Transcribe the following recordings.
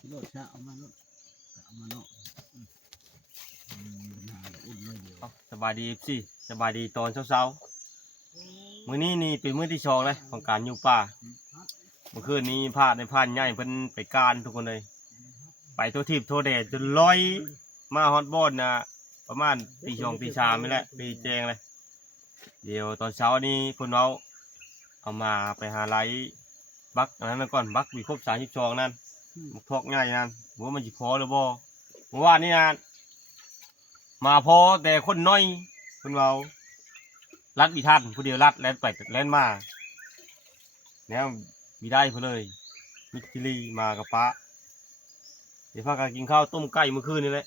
กิโลชะเอามาโลเอามาโลหาอุ่นเลยเดียวสบายดีสิสบายดีตอนเช้าๆมื้อนี้นี่เป็นมื้อที่2เลยของการอยู่ป่าเมื่อคืนนี้พาในพานใหญ่เพิ่นไปการทุกคนเลยไปทั่วทิพย์ทั่วแดนจนลอยมาฮอตบอลนะประมาณตี 2 ตี 3นี่แหละตีแจงเลยเดี๋ยวตอนเช้านี้เพิ่นเอามาไปหาไลบักอันนั้นก่อนบักมีครบ32นั่นบักทอกง่ายนั่นว่ามันสิพอหรือบ่เมื่อวานนี้นะมาพอแต่คนน้อยเพิ่นเว้ารัดมีท่านผู้เดียวรัดแล่นไปแล่นมาแล้วมีได้เพิ่นเลยมิตรลีมากับป้าเดี๋ยวพากันกินข้าวต้มไก่เมื่อคืนนี่แหละ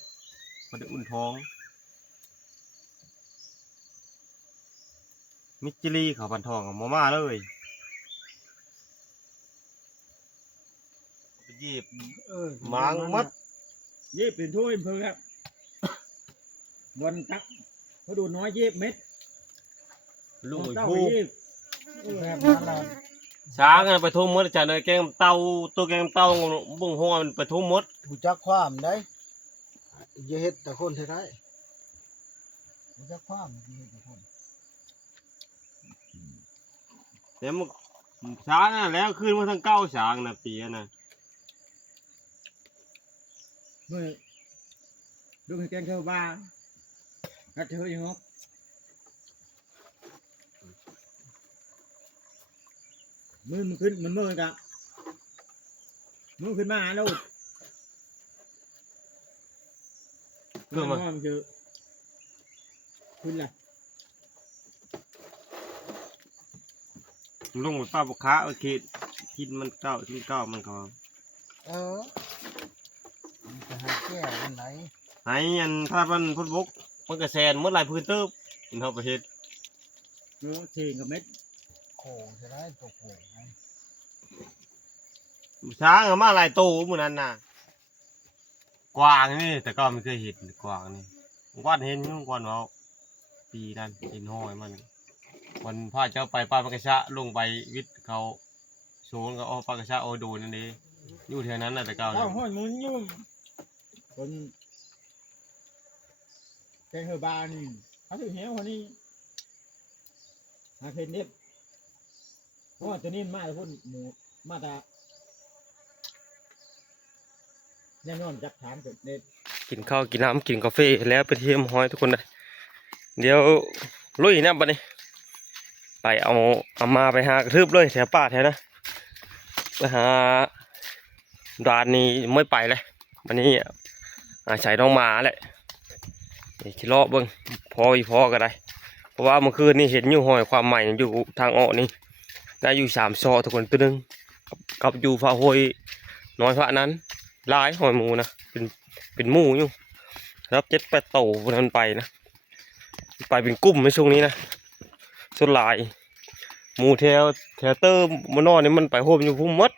พอได้อุ่นท้องมิตรลีข้าวพันทองกับมาเลยหยิบมังมัด เย็บเป็นถ้วยเพิ่งครับวันตักเขาดูน้อยเย็บเม็ด ลูก เต้า ผู้ เย็บแบบนั้นแหละ ช้างไปทุ่มมดจ่าเลยแกงเต้าตัวแกงเต้าบุ้งหัวมันไปทุ่มมด หูจักความได้อย่าเฮ็ดแต่คนเท่าไรหูจักความอย่าเฮ็ดแต่คน เดี๋ยวมันช้างน่ะแล้วขึ้นมาทั้ง9ช้างนะปีน่ะ เมื่อดูให้แกงเธอบ้ากัดเธอยังงกมือมันขึ้นมันมือกะมือขึ้นมาแล้วมันคือขึ้นละ ลุงไปป้าบุกค้าโอเคกินมันกินเก้ามันก็ มันจะหาแก้อันไหน ไอ้อันถ้ามันพุทธบกมันก็แซนเมื่อไรพื้นเติบมันเอาไปเฮ็ด เนาะเทงกับเม็ดโค้งใช่ไหมตัวโค้งไง ช้างมาหลายโตมื้อนั้นน่ะกวางนี่แต่ก็ไม่เคยเห็นกวางนี่วาดเห็นกวางเนาะปีนั้นเห็นห้อยมันวันพาเจ้าไปป้าปากระชะลงไปวิทย์เขาโซนก็ปากระชะโอโดนั่นเองอยู่แถวนั้นน่ะแต่เก่า เอ้าห้อยมุนยุ่มคนแกงเฮอบานี่เขาถึงเหี้ยวคนนี้หาเห็นเด็ดเพราะว่าจะนี่มาพุ่นหมูมาตาแน่นอนจับฐานเด็ด กินข้าวกินน้ำกินกาแฟแล้วไปเที่ยวห้อยทุกคนเลยเดี๋ยวลุยนะบัดนี้ไปเอามาไปหากระทืบเลยแถวป่าแถวนะไปหาร้านนี้ไม่ไปเลยวันนี้ใส่น้องหมาแหละนี่ชิเลาะเบิ้งพอก็ได้เพราะว่าเมื่อคืนนี่เห็นอยู่ห้อยความใหม่อยู่ทางออกนี่ได้อยู่3 ซอทุกคนตัวนึงกับอยู่ฟ้าห้อยน้อยพระนั้นลายหอยหมูนะเป็นหมูอยู่รับ7-8 โตวันนั้นไปนะไปเป็นกุ้มในช่วงนี้นะส่วนลายหมูแถวเตอร์มันนอนนี่มันไปโฮมอยู่พุ่มมด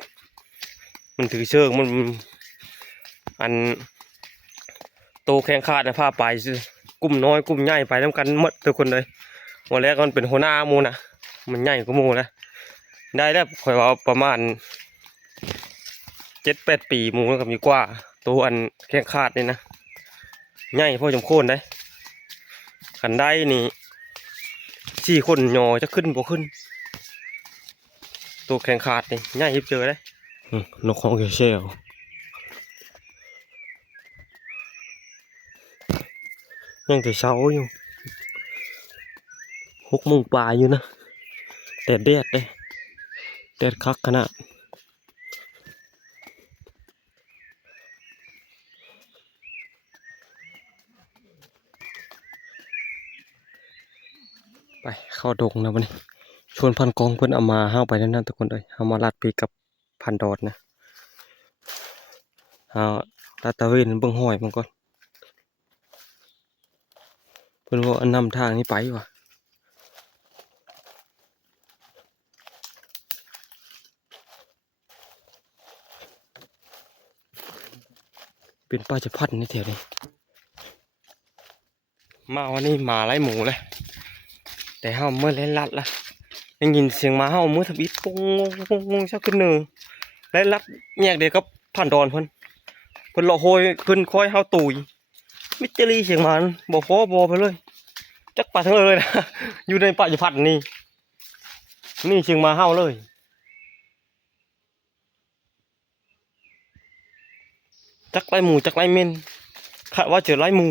มันถือเชือกมันอันโตแข้งขาดนะพาไปกุ้มน้อยกุ้มใหญ่ไปน้ำกันมดทุกคนเลยวันแรกมันเป็นหัวหน้าหมูนะมันใหญ่กว่าหมูนะได้แล้วคอยว่าประมาณ7-8 ปีหมูกับมีกว่าตัวอันแข้งขาดนี่นะใหญ่พอจมโค่นได้ขันได้นี่4 คนหยอจะขึ้นบ่ขึ้นตัวแข้งขาดนี่ใหญ่ยิบเจอได้นกของเชลยังแต่เช้าอยู่6 โมงปลายอยู่นะแต่แดดเลยแดดคักขนาดไปเข้าดงนะวันนี้ชวนพันกองเพื่อนเอามาห้าไปนั่นทุกคนเลยเอามาลัดปีกับพันดอดนะเอาลาดตะเวนเบื้องห้อยมันก่อนเพื่อนว่านำทางนี้ไปว่ะเป็นป้าจะพัดในแถวนี้มาวันนี้มาไล่หมูเลยแต่เฮาเมื่อเล่นลัดละยังยินเสียงมาเฮาเมื่อทบิดปงสักขึ้นหนึ่งเล่นลัดแยกเดียวกับพันดอนเพิ่น เพิ่นเลาะโหยเพิ่นคอยเฮาตุยมิตรีเสียงหมันบ่พอบ่ไปเลยจักปะทั้งเลยนะ อยู่ในป่าอยู่พัดนี่นี่เสียงมาเฮาเลยจักไล่หมูจักไล่เม่นคาดว่าเจอไล่หมู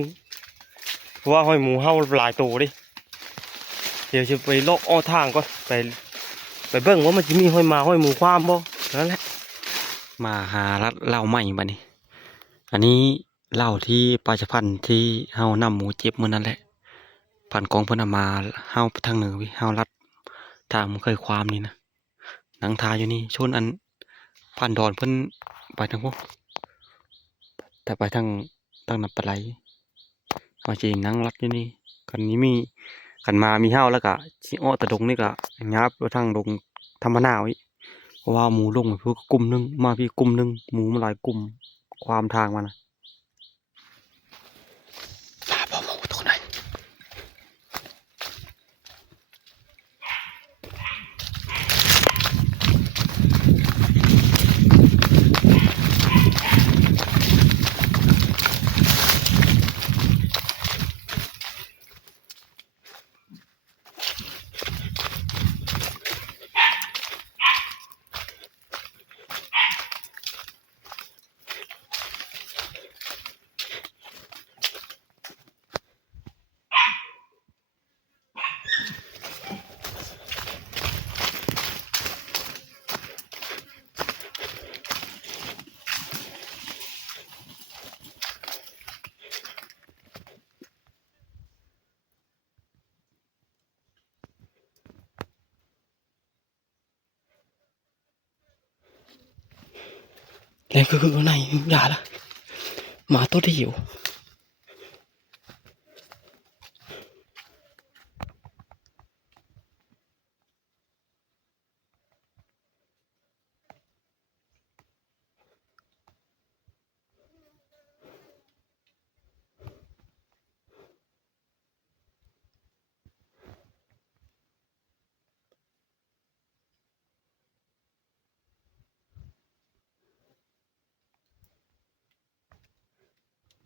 เพราะว่าหอยหมูเฮาหลายตัวดิเดี๋ยวจะไปเลาะอ้อทางก่อนไปเบิ่งว่ามันจะมีหอยหมาหอยหมูความบ่นั่นแหละมาหาเหล้าใหม่บัดนี้อันนี้เหล้าที่ปลาชะพันธุ์ที่เฮานำหมูเจ็บมื้อนั้นแหละผ่านกองเพิ่นเอามาเฮาไปทางเหนือวิเฮาลัดทางมันเคยความนี่นะหนังทาอยู่นี่ชนอันผ่านดอนเพิ่นไปทางพวกแต่ไปทางนับปลาไหลเอาจริงนั่งรัดอยู่นี่กันนี้มีกันมามีเฮาแล้วก็สิอ้อตะดงนี่ก็ยับไปทางดงธรรมนาวิเพราะว่าหมูลงไปเพื่อกลุ่มหนึงมาพี่กลุ่มหนึงหมูมาหลายกลุ่มความทางมานะลาบ่หมูตัวไหนแล้วคือไหนอย่าละหมาตัวที่อยู่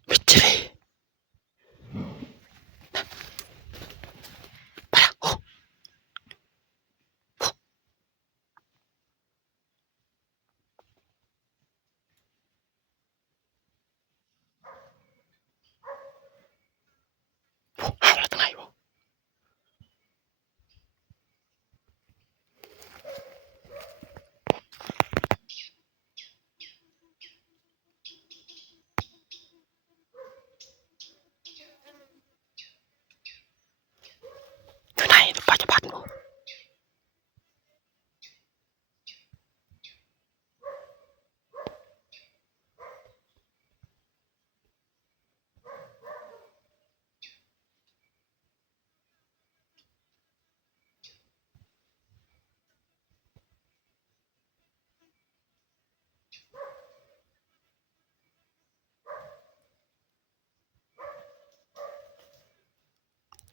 วิจิตรไปละโอ้หาแล้วตรงไหนวะอยู่ไหนปลาจะพัดบ่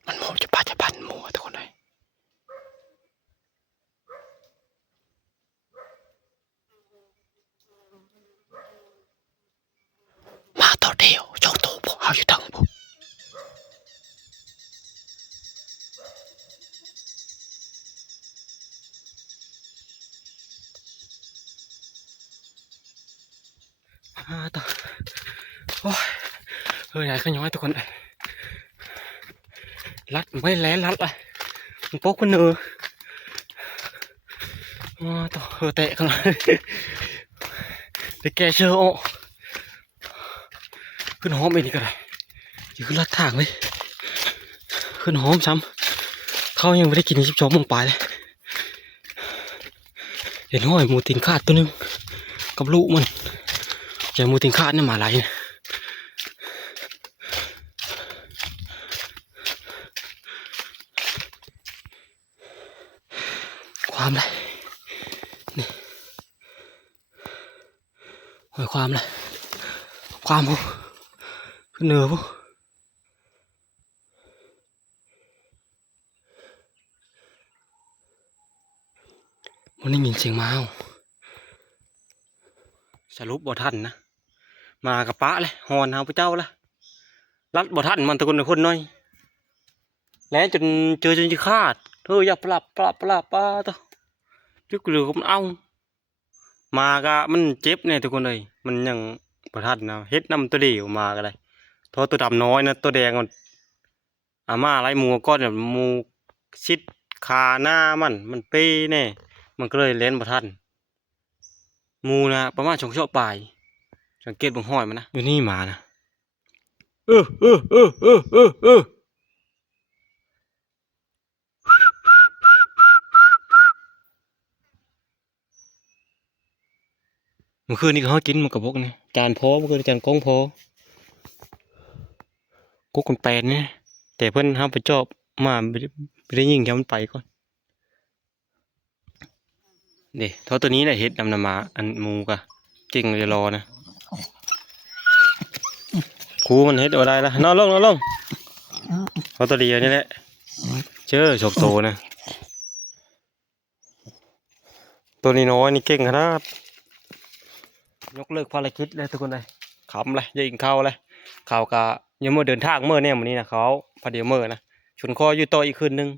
มันหมูจะปลาจะพันหมูอะทุกคนเลยมาต่อเดียวจองตัวบ่เอาอยู่ทางบ่ต่อโอ้ยใหญ่ขย้อยทุกคนเลยรัดไม่แล้รัดเลยมันโป๊กมันเนื้อต่อเตะกันเลยไปแกเชอโอขึ้นหอมอีกก็ได้อยู่ขึ้นลัดทางเลยขึ้นหอมซ้ำเขายังไม่ได้กิน22 โมงไปเลยเห็นห้อยหมูตีนขาดตัวนึงกับลูกมันใจหมูตีนขาดนี่มาไหลเนี่ยความเลยนี่หอยความเลยความผู้ขึ้นเนื้อผู้มันได้ยินเสียงม้าสรุปบ่ทันนะ มากระปะเลยหอนเอาพระเจ้าละรัดบ่ทันมันตะคนคนน้อยแล้วจนเจอจนจะขาดเธออย่าปรับป้าตัวจุกเหลือก็มันเอามาก็มันเจ็บเนี่ยทุกคนเลยมันยังบ่ทันนะเฮ็ดน้ำตัวเดียวมาก็ได้โทษตัวดำน้อยนะตัวแดงมันอาม่าไรหมูก้อนเนี่ยหมูชิดขาหน้ามันเป้แน่มันก็เลยเล่นบ่ทันหมูนะประมาณ2 ชั่วปลายสังเกตเบิ่งห้อยมันนะอยู่นี่หมานะเออเมื่อคืนนี้เขากินมันกับบกนี่จานพอเมื่อคืนจานกงพอกุ๊กคนแปลนเนี่ยแต่เพิ่นห้ามไปจอบมาไม่ได้ยิงแค่มันไปก่อนเดี๋ยวเท่าตัวนี้แหละเฮ็ดนำมาอันหมูกะเก่งเลยรอนะครูมันเฮ็ดเอาได้ละนอนลงเอาตัวเดียวนี่แหละเจอฉกโตนะตัวนี้น้อยนี่เก่งขนาดยกเลิกภารกิจเลยทุกคนเลยขำเลยยิงเข้าเลยเขากะยังเมื่อเดินทางเมื่อเนี่ยวันนี้นะเขาพอดีเมื่อนะชนคออยู่ต่ออีกคืนนึง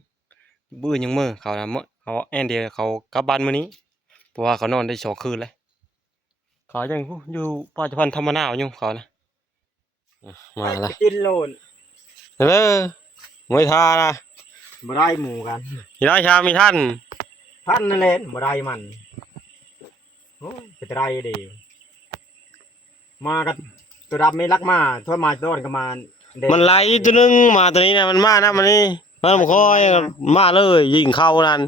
บื้อยังเมื่อเขานะเมื่อเขาแอนเดียเขากลับบ้านมื้อนี้เพราะว่าเขานอนได้2 คืนเลยเขายังอยู่ปัจจุบันธรรมนาอยู่เขานะมาละ กินโลน เออมวยทานะ บ่ได้หมูกัน มีราชามีท่าน ท่านนั่นแหละบ่ได้มันโอ้เป็นไรดีมากันตัวดำไม่รักมาทอดมาต้อนก็มาเด็ก มันไหลตัวนึงมาตัวนี้นะมันมานะมันนี่มันมาคอยมาเลยยิงเข้านั่น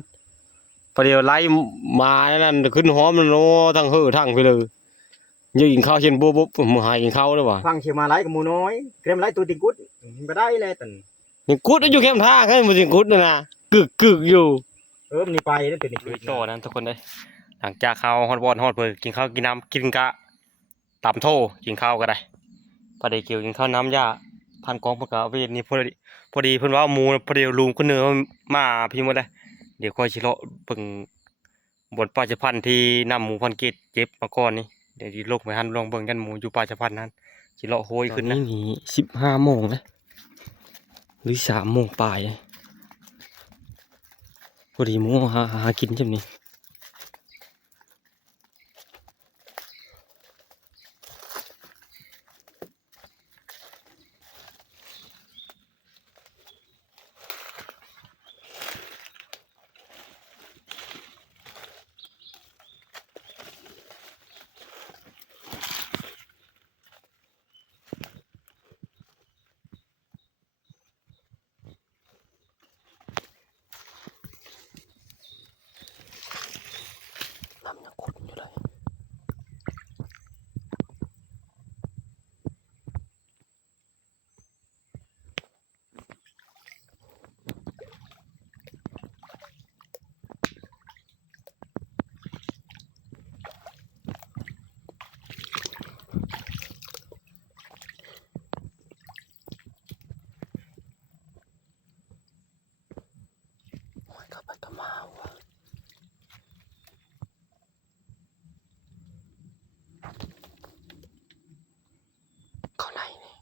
ประเดี๋ยวไหลมานั่นขึ้นหอมมันโอ้ทั้งหื้อทั้งไปเลยยิงเข้าเช่นปุ๊บมือหายยิงเข้าเลยว่ะ ฟังเชียวมาไล่กับหมูน้อยเกรมไล่ตัวติงกุดบ่ได้เลยตัน นี่กุดอยู่แคมท่าให้มันสิกุดนะกึกอยู่ มันนี่ไปนั่นตัวนี้ ลุยโตนั้นทุกคนเลยหลังจากข้าวฮอตบอลฮอตเปิดกินข้าวกินน้ำกินกะตำโถกินข้าวก็ได้ประเดี๋ยวเกี่ยวกินข้าวน้ำยาพันกองพวกกะเวทนี่พอดีเพิ่นว่าหมูพอดีลุงคนเนื้อมาพี่หมดเลยเดี๋ยวค่อยชิเลาะเบิ่งบนป่าชะพันธุ์ที่นำหมูพันเกตเจ็บมาก่อนนี่เดี๋ยวโลกไปหันลองเบิ่งกันหมูอยู่ป่าชะพันธุ์นั้นชิเลาะโหยขึ้นนะนี่15 โมงนะหรือ3 โมงปลายพอดีหมูหากินจังนี้น้ำยังขุ่นอยู่เลยก็ไปก็มาว่ะเขาไหนนี่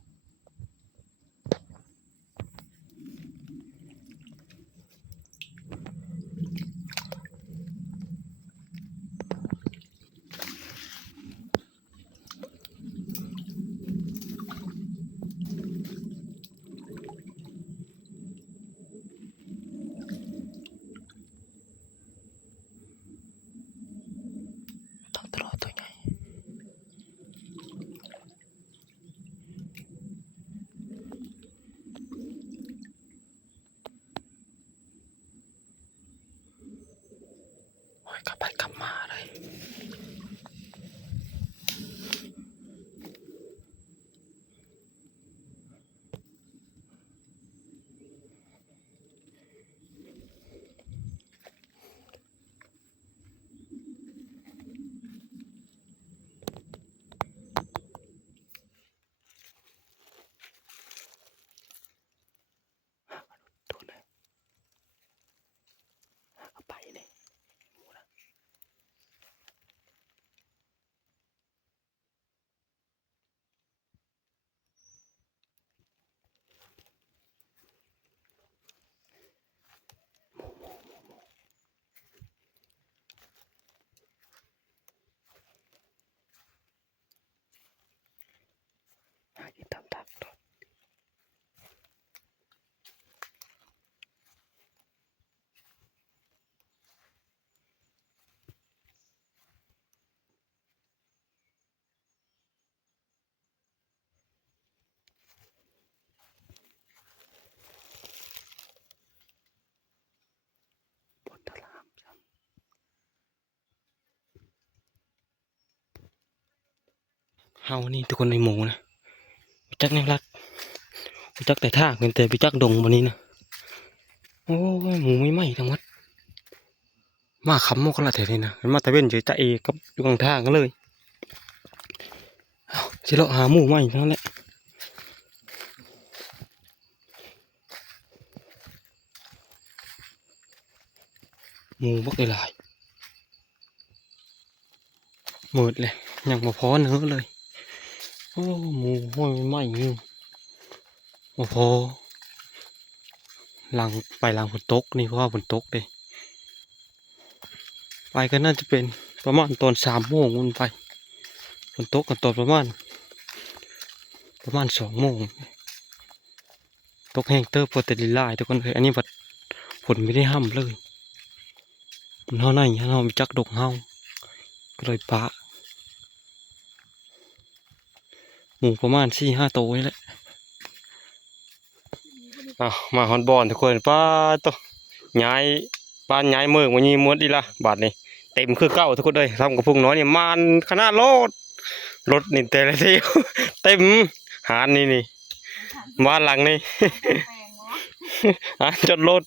ต้องตลอดตัวใหญ่โอ้ยกลับไปกลับมาเลยดูเลยเอาไปเลยหมูนะ เฮานี่ทุกคนในหมู่นะจักแนวรัดจักแต่ท่าเป็นแต่ไปจักดงวันนี้นะโอ้ยหมูไม่ไหม้ทั้งหมดมาขำโมกันละแถวนี้นะมาตะเวนเฉยตะเอกับอยู่กลางทางกันเลยเอาสิเราหาหมูไหม้ทั้งนั้นแหละหมูบักหลายหมดเลยยังมาพอเนื้อเลยโอ้หมูห้อยไหม้อยู่มาพอหลังไปหลังฝนตกนี่เพราะว่าฝนตกเลยไปก็น่าจะเป็นประมาณตอน3 โมงมันไปฝนตกกันตอนประมาณ2 โมงตกแห้งเติบโปรตีนลายทุกคนเลยอันนี้บัดฝนไม่ได้ห้ำเลยมันเท่าไหร่เฮามีจักดกเฮาก็เลยปะหมูประมาณ4-5 ตัวนี่แหละมาฮอนบอลทุกคนป้าตัวย้ายบ้านย้ายเมืองวันนี้มดดีละบาทนี่เต็มคือเก้าทุกคนเลยทำกระพุ้งน้อยนี่มันขนาดรถนี่แต่ละทีเต็มหานี่บ้านหลังนี่ จดรถ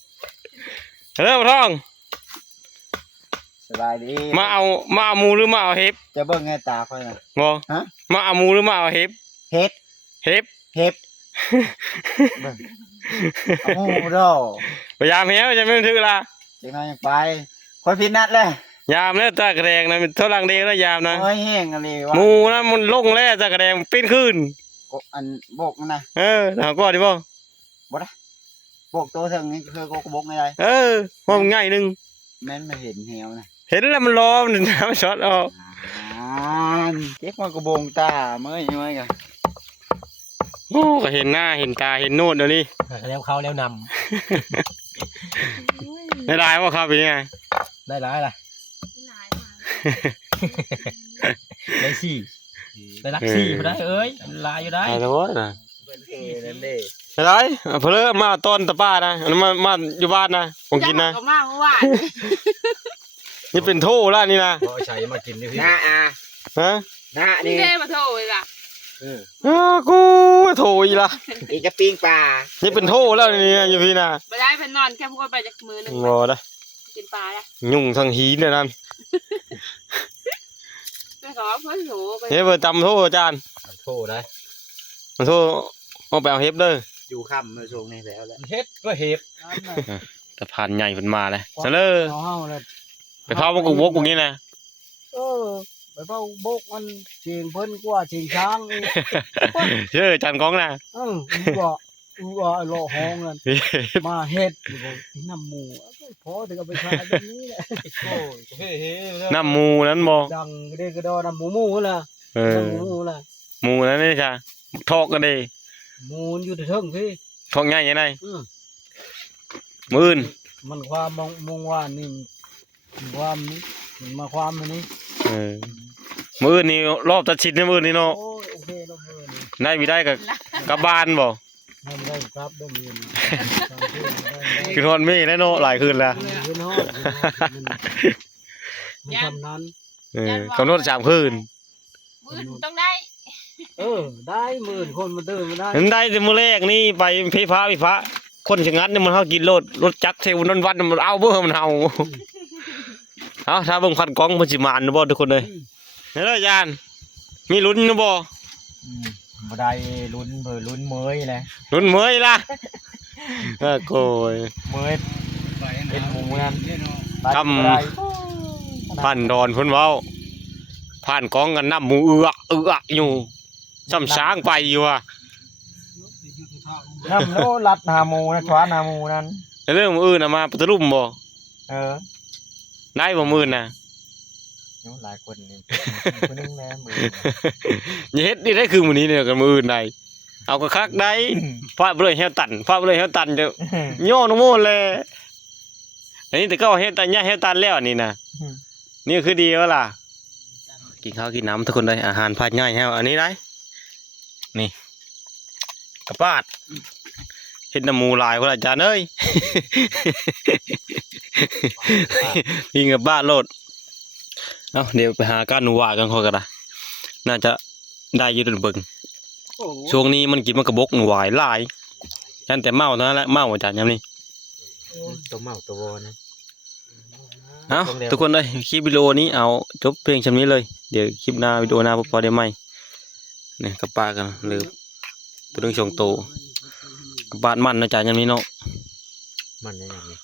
เริ่มท่อง สบายดี มาเอาหมูหรือมาเอาเห็บ จะเบิ่งไงตาค่อยน่ะ งอ ฮะ มาเอาหมูหรือมาเอาเห็บ เฮ็ด เห็บ เฮ็ดเบิ่งเอาหมูดอก พยายามเหี้ยวจะไม่ถือละ จังน้อยยังไปค่อยพินัดเลย ยามแล้วตากระแดงนะมันเท่าลังเดงแล้วยามนะ โอ้ยแห้งอะไรวะ หมูนะมันลงแล้วตากระแดงปิ้นขึ้น อันโบกมันนะ ถามก่อนดิบ่ โบกตัวถึงนี่คือโกกบกไม่ได้ ว่ามันง่ายหนึง แม่นมาเห็นแหวนะ เห็นแล้วมันรอมันน้ำช็อตออก เจ๊กมันกระบงตาเมื่อยกัน โอ้ก็เห็นหน้าเห็นตาเห็นโน่นเดี๋ยวนี้ แล้วเขาแล้วน ไม่ได้ว่าครับเป็นยังไง ำได้หลายล่ะได้สี่ได้รักสี่มาได้เอ้ยลายอยู่ได้ ได้แล้วนะ เป็นเทนั่นเด้ ไม่ได้เพลอมาต้นตะป้านะอันนั้นมาอยู่บ้านนะผมกินนะ ก็มากเมื่อวาน นี่เป็นโถแล้วนี่นะ พอใช้มากินนี่พี่ น้าอา ฮะ น้า นี่ นี่ เด้มาโทรเลยล่ะ กูโถอีละ อีกจะปิ้งปลา นี่เป็นโถแล้วนี่นะอยู่พี่นะ ไปได้เพิ่นนอนแค่พูดไปจากมือหนึ่ง งอนะ กินปลาละ ยุ่งทั้งหีเนี่ยนั่น เพิ่นขอเพิ่นโหไป เฮ้ยเบอร์จำโถอาจารย์ โทษได้ มันโถเอาไปเอาเฮฟเด้อ อยู่ค่ำมาชงในแล้วแหละ เฮ็ดก็เห็บ ตะพานใหญ่เป็นมาเลยเสลอ เอาเฮาเลย ไปเผาพวกกูวกกูงี้นะ ไปเฝ้าบกมันเชียงเพิ่นกว่าเชียงช้างอีก เชื่ออาจารย์ก้องนะ อูว่าโลห้องนั่นมาเฮ็ดน้ำหมูพอถึงเอาไปขายแบบนี้แหละ โอ้ยเฮ้เฮ้ น้ำหมูนั้นบ่ ดังเด้กระดอน้ำหมูล่ะ เออ น้ำหมูล่ะ หมูนั้นนี่จ้ะทอกกันดิ หมูอยู่ที่เทิงพี่ ทอกง่ายยังไง อืม มืออื่น มันความมองว่านี่ความนี้มันมาความอันนี้ เออมืออื่นนี่รอบตัดชิดในมืออื่นนี่เนาะ โอ้ยโอเคลงเลยนี่ ได้มีได้กับกับบานบ่ ให้มันได้ครับได้เงิน คือทอนมีแล้วเนาะหลายคืนแล้ว คือเนาะมันทำนั้น กำหนด3 คืน มือต้องได้ ได้หมื่นคนมาตื่นมาได้ มันได้แต่มื้อแรกนี่ไปพี่ฟ้าคนชะงัดนี่มันเฮากินรถจักรเทวนันวันมันเอาเบิ่มันเอาเอาถ้าเบิ่งพันกล้องมันสิมานบ่ทุกคนเลยเฮ้ยอาจารย์มีลุ้นนะบ่ บ่ได้ลุ้นเบอร์ลุ้นเมยเลย ลุ้นเมยล่ะโกย เมยเป็นหมูนั่น กพันดอนเพิ่นเว้าผ่านกล้องกันน้ำหมูเอือกอยู่ซ้ำช้างไปอยู่อ่ะ น้ำโลลัดนาหมูนะชวานาหมูนั่น เรื่องมื้ออื่นน่ะมาปะตะลุ่มบ่ ได้บ่มื้อน่ะ หลายคนนี่คนนึงแน่มือ อย่าเฮ็ดนี่ได้คือมื้อนี้เนี่ยกันมื้ออื่นได้เอาก็คักได้ฟาดบ่เลยเฮวตันจะย่อลงโมนเลยอันนี้แต่ก็เฮวตันย่าเฮวตันแล้วนี่นะนี่คือดีแล้วล่ะกินข้าวกินน้ำทุกคนได้อาหารพาดง่ายแฮวอันนี้ได้นี่กระปาดเฮ็ดน้ำหมูหลายคนอาจารย์เอ้ย ยิงกับบ้านโลดเอ้าเดี๋ยวไปหาก้านหนูหว่ากันค่อยกันนะน่าจะ ได้อยืดเบิ่งช่วงนี้มันกินมันกระบกหวายหลายยันแต่เมาเท่านั้นแหละเมาอาจารย์ยามนี้ ตัวเมาตัววอนะ เอาทุกคนเลยคลิปวิดีโอนี้เอาจบเพียงชำนี้เลยเดี๋ยวคลิปหน้าวิดีโอหน้าพอได้ไหมเนี่ยกับปลากันหรือตัวนึงชงโตกับบ้านมันนะอาจารย์ยามนี้เนาะ มันอย่างนี้